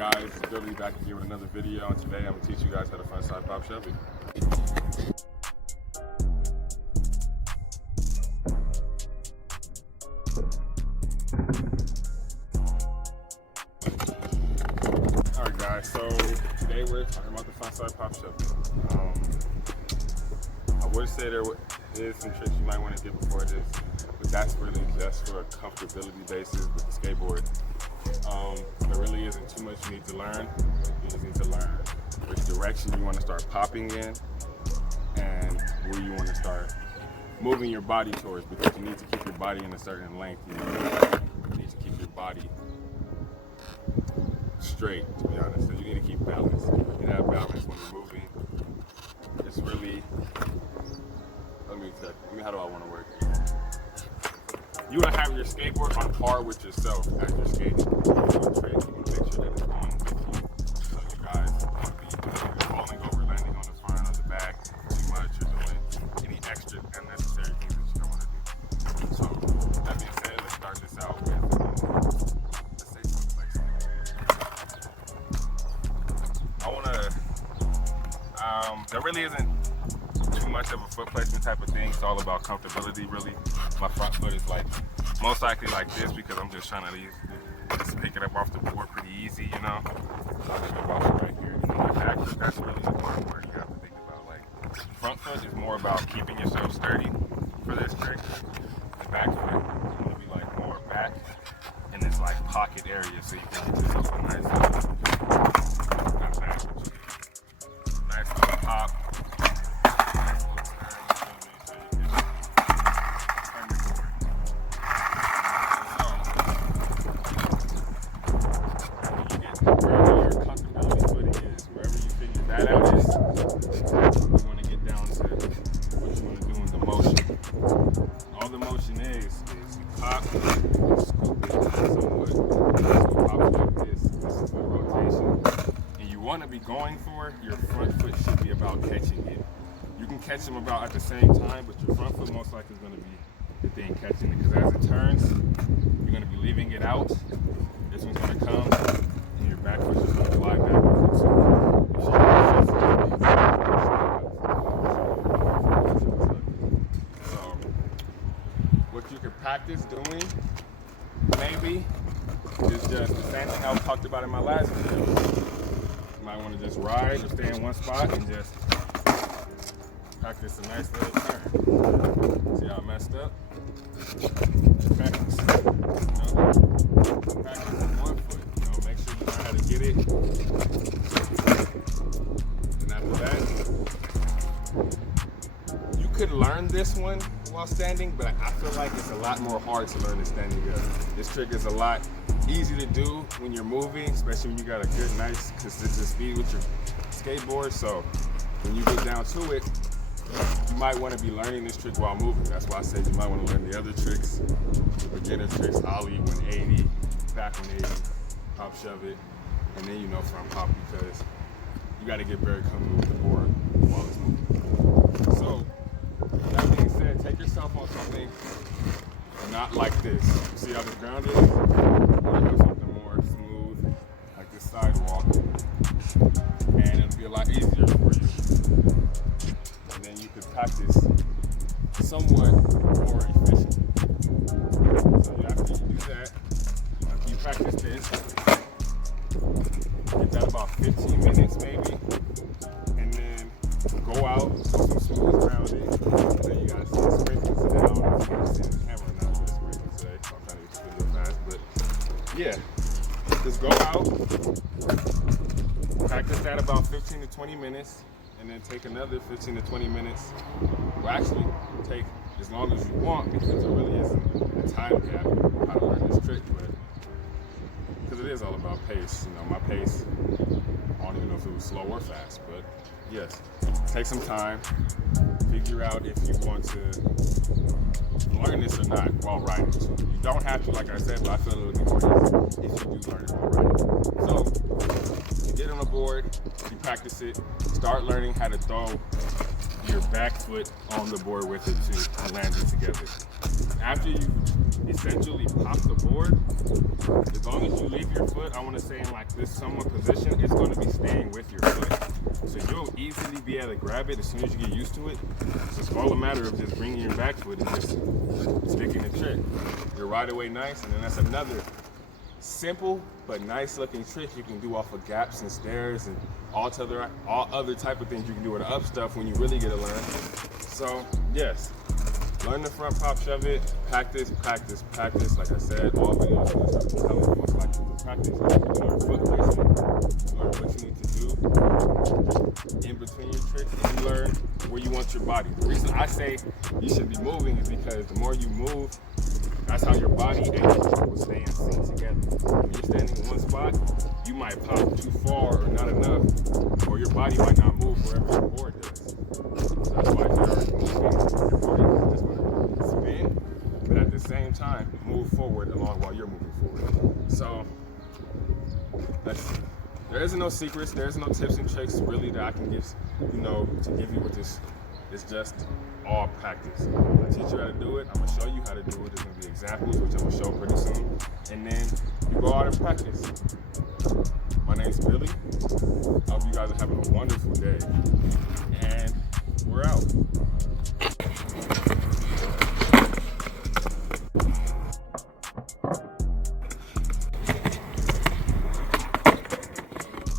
guys, it's Billy back here with another video, and today I'm going to teach you guys how to frontside pop Shuvit. Alright guys, so today we're talking about the frontside pop Shuvit. I would say there is some tricks you might want to get before this, but that's really just for a comfortability basis with the skateboard. There really isn't too much you need to learn. You just need to learn which direction you want to start popping in and where you want to start moving your body towards, because you need to keep your body in a certain length. You need to keep your body straight, to be honest. So you need to keep balance. You need to have balance when you're moving. It's really, how do I want to work it? You want to have your skateboard on par with yourself as you're skating. You want to make sure that it's going with you. So you guys want to be falling over, landing on the front or the back too much, or doing any extra unnecessary things that you don't want to do. So that being said, let's start this out with, let's say foot placement. There really isn't too much of a foot placement type of thing. It's all about comfortability, really. My front foot is most likely like this, because I'm just trying to just pick it up off the board pretty easy, you know. So I'll pick it off right here. You know, my back foot, that's really the part where you have to think about. Front foot is more about keeping yourself sturdy for this trick. The back foot is going to be more back in this pocket area, so you can get yourself a nice little pop. All the motion is you pop, you scoop it somewhat, so pops like this. This is the rotation. And you want to be going for your front foot should be about catching it. You can catch them about at the same time, but your front foot most likely is going to be the thing catching it, because as it turns, you're going to be leaving it out. This one's going to come, and your back foot's just going to fly back with it. So what you could practice doing, maybe, is just the same thing I talked about in my last video. You might want to just ride or stay in one spot and just practice a nice little turn. See how I messed up? Practice. Practice with one foot. Make sure you learn how to get it. And after that, you could learn this one while standing, but I feel like it's a lot more hard to learn than standing up. This trick is a lot easier to do when you're moving, especially when you got a good, nice, consistent speed with your skateboard. So when you get down to it, you might want to be learning this trick while moving. That's why I said you might want to learn the other tricks, the beginner tricks, ollie 180, back 180, pop Shuvit, and then front pop, because you got to get very comfortable with the board while it's moving. So that being said, take yourself on something not like this. You see how this ground is? You want to have something more smooth, like this sidewalk, and it'll be a lot easier for you. And then you could practice somewhat more efficient. So after you do that, after you practice this, get that about 15 minutes maybe, and then go out, put some smooth around it, and then you gotta see the sprinkles down. You can't see the camera now what the sprinkles say. I'm trying to get this video fast, but yeah, just go out, practice that about 15 to 20 minutes, and then take another 15 to 20 minutes. Well, actually, take as long as you want, because there really isn't a time gap how to learn this trick, but because it is all about pace. My pace, I don't even know if it was slow or fast, but yes, take some time, figure out if you want to learn this or not while riding. You don't have to, like I said, but I feel it'll be more easy if you do learn it while riding. So, you get on the board, you practice it, start learning how to throw your back foot on the board with it to land it together. after you essentially pop the board, as long as you leave your foot, I want to say in like this somewhat position, it's going to be staying with your foot. So you'll easily be able to grab it as soon as you get used to it. So it's all a matter of just bringing your back foot and just sticking the trick. You're right away nice, and then that's another simple but nice looking trick you can do off of gaps and stairs and all other type of things you can do with the up stuff when you really get to learn. So yes, learn the front pop shove it, practice, practice, practice. Like I said, all videos are just telling you most likely to practice. You learn foot placement, you learn what you need to do in between your tricks, and you learn where you want your body. The reason I say you should be moving is because the more you move, that's how your body and your foot will stay in sync together. When you're standing in one spot, you might pop too far or not enough, or your body might not move wherever your board does. So that's why if you're already moving, your board is just going to spin, but at the same time, move forward along while you're moving forward. So let's see. There isn't no secrets, there isn't no tips and tricks really that I can give, to give you with this. It's just all practice. I teach you how to do it. I'm gonna show you how to do it. There's gonna be examples, which I'm gonna show pretty soon. And then you go out and practice. My name's Billy. I hope you guys are having a wonderful day. And we're out.